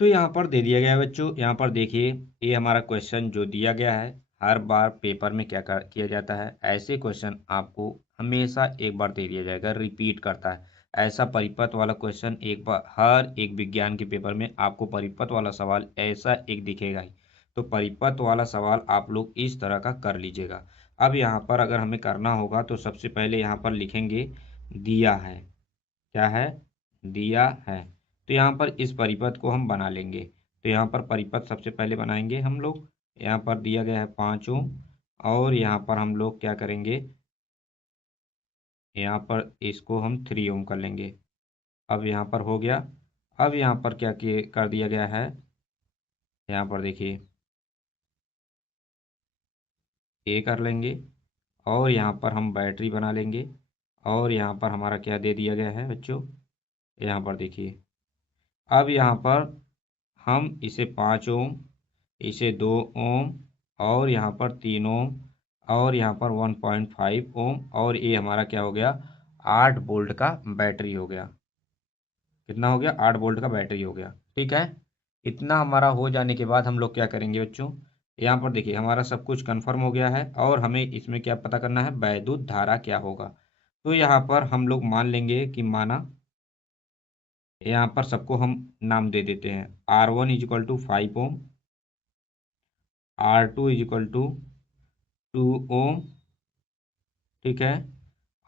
तो यहाँ पर दे दिया गया है बच्चों, यहाँ पर देखिए ये हमारा क्वेश्चन जो दिया गया है, हर बार पेपर में क्या किया जाता है, ऐसे क्वेश्चन आपको हमेशा एक बार दे दिया जाएगा, रिपीट करता है। ऐसा परिपथ वाला क्वेश्चन एक बार हर एक विज्ञान के पेपर में आपको परिपथ वाला सवाल ऐसा एक दिखेगा ही। तो परिपथ वाला सवाल आप लोग इस तरह का कर लीजिएगा। अब यहाँ पर अगर हमें करना होगा तो सबसे पहले यहाँ पर लिखेंगे दिया है। क्या है? दिया है। तो यहाँ पर इस परिपथ को हम बना लेंगे। तो यहाँ पर परिपथ सबसे पहले बनाएंगे हम लोग। यहाँ पर दिया गया है 5 ओम, और यहाँ पर हम लोग क्या करेंगे, यहाँ पर इसको हम 3 ओम कर लेंगे। अब यहाँ पर हो गया। अब यहाँ पर क्या किए कर दिया गया है, यहाँ पर देखिए ए कर लेंगे, और यहाँ पर हम बैटरी बना लेंगे। और यहाँ पर हमारा क्या दे दिया गया है बच्चों, यहाँ पर देखिए। अब यहाँ पर हम इसे 5 ओम, इसे 2 ओम, और यहाँ पर 3 ओम, और यहाँ पर 1.5 ओम, और ये हमारा क्या हो गया, 8 वोल्ट का बैटरी हो गया। कितना हो गया? 8 वोल्ट का बैटरी हो गया। ठीक है। इतना हमारा हो जाने के बाद हम लोग क्या करेंगे बच्चों, यहाँ पर देखिए हमारा सब कुछ कंफर्म हो गया है, और हमें इसमें क्या पता करना है, वैद्युत धारा क्या होगा। तो यहाँ पर हम लोग मान लेंगे कि माना, यहाँ पर सबको हम नाम दे देते हैं। R1 equal to 5 ohm, R2 equal to 2 ohm, ठीक है।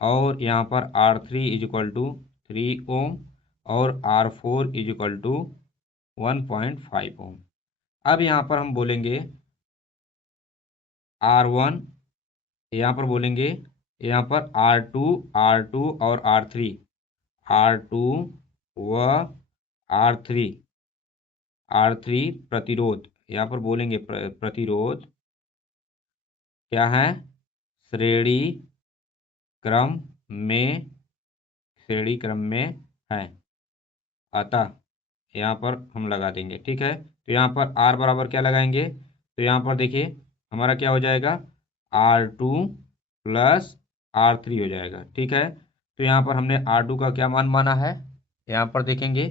और यहाँ पर R3 इजिकल टू 3 ओम, और R4 इजिकल टू 1.5 ओम। अब यहाँ पर हम बोलेंगे R1, यहाँ पर बोलेंगे, यहाँ पर R2 और R3 व R3 प्रतिरोध, यहाँ पर बोलेंगे प्रतिरोध क्या है, श्रेणी क्रम में, श्रेणी क्रम में है। अतः यहाँ पर हम लगा देंगे। ठीक है। तो यहाँ पर R बराबर क्या लगाएंगे, तो यहाँ पर देखिए हमारा क्या हो जाएगा, R2 प्लस R3 हो जाएगा। ठीक है। तो यहाँ पर हमने R2 का क्या मान माना है, यहाँ पर देखेंगे।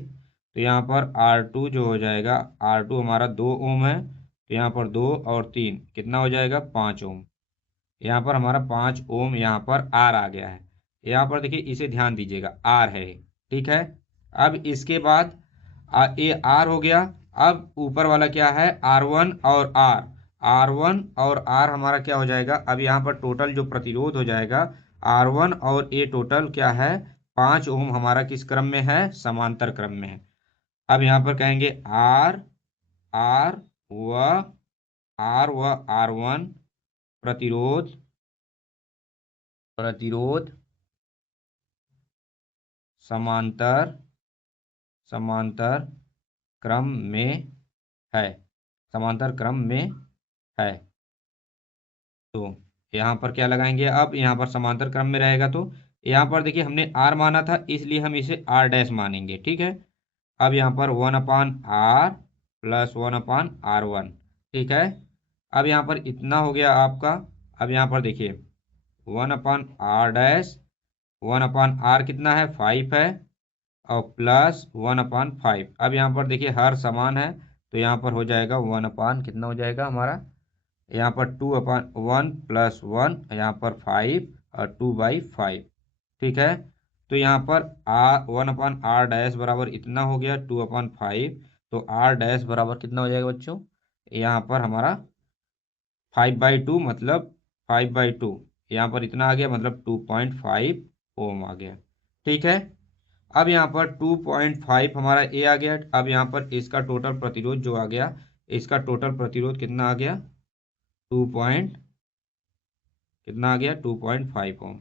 तो यहाँ पर R2 जो हो जाएगा, R2 हमारा 2 ओम है, तो यहाँ पर 2 और 3 कितना हो जाएगा, 5 ओम। यहाँ पर हमारा 5 ओम, यहाँ पर R आ गया है। यहाँ पर देखिए इसे ध्यान दीजिएगा, R है। ठीक है। अब इसके बाद ये R हो गया। अब ऊपर वाला क्या है, R1 और R1 और R हमारा क्या हो जाएगा, अब यहाँ पर टोटल जो प्रतिरोध हो जाएगा R1 और ये टोटल क्या है, 5 ओम हमारा किस क्रम में है, समांतर क्रम में है। अब यहाँ पर कहेंगे R व R1 प्रतिरोध समांतर समांतर क्रम में है, समांतर क्रम में है। तो यहाँ पर क्या लगाएंगे, अब यहाँ पर समांतर क्रम में रहेगा, तो यहाँ पर देखिए हमने R माना था, इसलिए हम इसे R डैश मानेंगे। ठीक है। अब यहाँ पर 1/R प्लस 1/R1। ठीक है। अब यहाँ पर इतना हो गया आपका। अब यहाँ पर देखिए 1/R डैश, 1/R कितना है, 5 है, और प्लस 1/5। अब यहाँ पर देखिए हर समान है, तो यहाँ पर हो जाएगा 1 कितना हो जाएगा हमारा, यहाँ पर 2/1 प्लस 1, यहाँ पर 5, और 2/5। ठीक है। तो यहाँ पर R 1/R डैश बराबर इतना हो गया 2/5। तो R डैश बराबर कितना हो जाएगा बच्चों, यहाँ पर हमारा 5/2, मतलब 5/2। यहाँ पर इतना आ गया, मतलब 2.5 ओम आ गया। ठीक है। अब यहाँ पर 2.5 हमारा ए आ गया। अब यहाँ पर इसका टोटल प्रतिरोध जो आ गया, इसका टोटल प्रतिरोध कितना आ गया, 2 पॉइंट कितना आ गया, 2.5 ओम।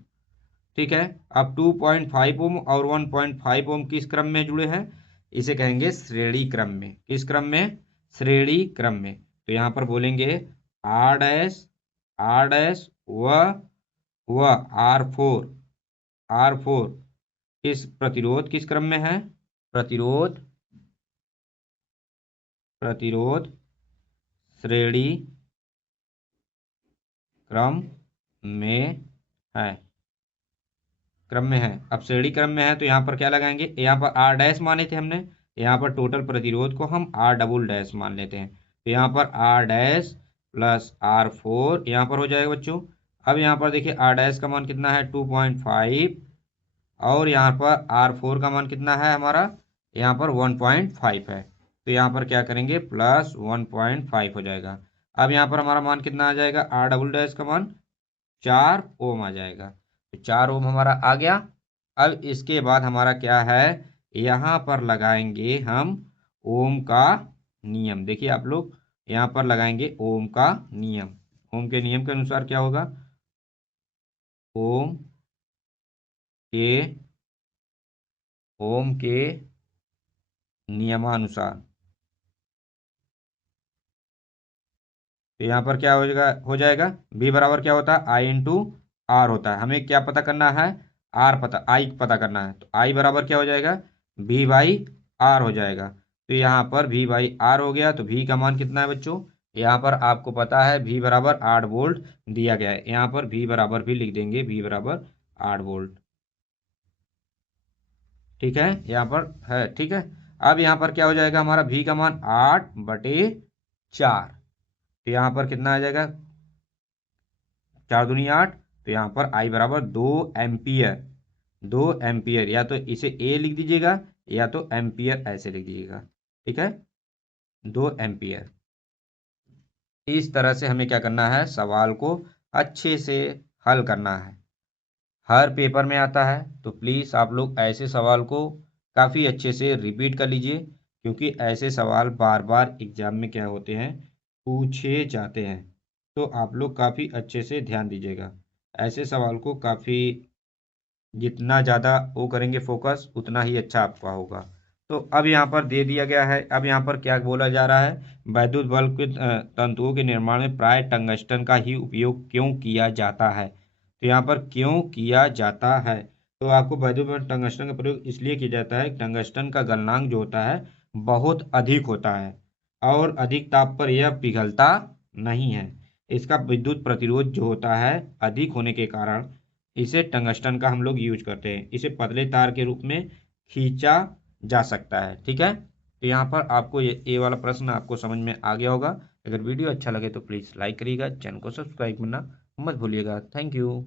ठीक है। अब 2.5 ओम और 1.5 ओम किस क्रम में जुड़े हैं, इसे कहेंगे श्रेणी क्रम में। किस क्रम में, श्रेणी क्रम में। तो यहाँ पर बोलेंगे आर डैश व आर फोर किस प्रतिरोध किस क्रम में है, प्रतिरोध प्रतिरोध श्रेणी क्रम में है, क्रम में है। अब श्रेणी क्रम में है, तो यहाँ पर क्या लगाएंगे, यहाँ पर R डैश माने थे हमने, यहाँ पर टोटल प्रतिरोध को हम R डबल डैश मान लेते हैं। तो यहाँ पर R डैश प्लस R4 यहाँ पर हो जाएगा बच्चों। अब यहाँ पर देखिए R डैश का मान कितना है 2.5 और यहाँ पर R4 का मान कितना है हमारा यहाँ पर 1.5 है। तो यहाँ पर क्या करेंगे प्लस 1.5 हो जाएगा। अब यहाँ पर हमारा मान कितना आ जाएगा R डबल डैश का मान 4 ओम आ जाएगा। तो 4 ओम हमारा आ गया। अब इसके बाद हमारा क्या है यहाँ पर लगाएंगे हम ओम का नियम। देखिए आप लोग यहाँ पर लगाएंगे ओम का नियम। ओम के नियम के अनुसार क्या होगा ओम के नियमानुसार। तो यहाँ पर क्या हो जाएगा V बराबर क्या होता है I इंटू R होता है। हमें क्या पता करना है I पता करना है। तो I बराबर क्या हो जाएगा V बाई R हो जाएगा। तो यहाँ पर V बाई R हो गया। तो V का मान कितना है बच्चों यहाँ पर आपको पता है V बराबर 8 वोल्ट दिया गया है। यहाँ पर V बराबर भी लिख देंगे V बराबर 8 वोल्ट। ठीक है यहाँ पर है। ठीक है अब यहाँ पर क्या हो जाएगा हमारा V का मान 8/4। तो यहाँ पर कितना आ जाएगा 4 दूनी 8। तो यहाँ पर I बराबर 2 एम्पियर। 2 एम्पियर या तो इसे A लिख दीजिएगा या तो एम्पियर ऐसे लिख दीजिएगा। ठीक है 2 एम्पियर। इस तरह से हमें क्या करना है सवाल को अच्छे से हल करना है। हर पेपर में आता है तो प्लीज़ आप लोग ऐसे सवाल को काफ़ी अच्छे से रिपीट कर लीजिए, क्योंकि ऐसे सवाल बार बार एग्जाम में क्या होते हैं पूछे जाते हैं। तो आप लोग काफ़ी अच्छे से ध्यान दीजिएगा। ऐसे सवाल को काफ़ी जितना ज़्यादा वो करेंगे फोकस उतना ही अच्छा आपका होगा। तो अब यहाँ पर दे दिया गया है। अब यहाँ पर क्या बोला जा रहा है वैद्युत बल्ब के तंतुओं के निर्माण में प्राय टंगस्टन का ही उपयोग क्यों किया जाता है। तो यहाँ पर क्यों किया जाता है तो आपको वैद्युत बल्ब टंगस्टन का प्रयोग इसलिए किया जाता है टंगस्टन का गलनांक जो होता है बहुत अधिक होता है और अधिक ताप पर यह पिघलता नहीं है। इसका विद्युत प्रतिरोध जो होता है अधिक होने के कारण इसे टंगस्टन का हम लोग यूज करते हैं। इसे पतले तार के रूप में खींचा जा सकता है। ठीक है तो यहाँ पर आपको ये वाला प्रश्न आपको समझ में आ गया होगा। अगर वीडियो अच्छा लगे तो प्लीज़ लाइक करिएगा, चैनल को सब्सक्राइब करना मत भूलिएगा। Thank you.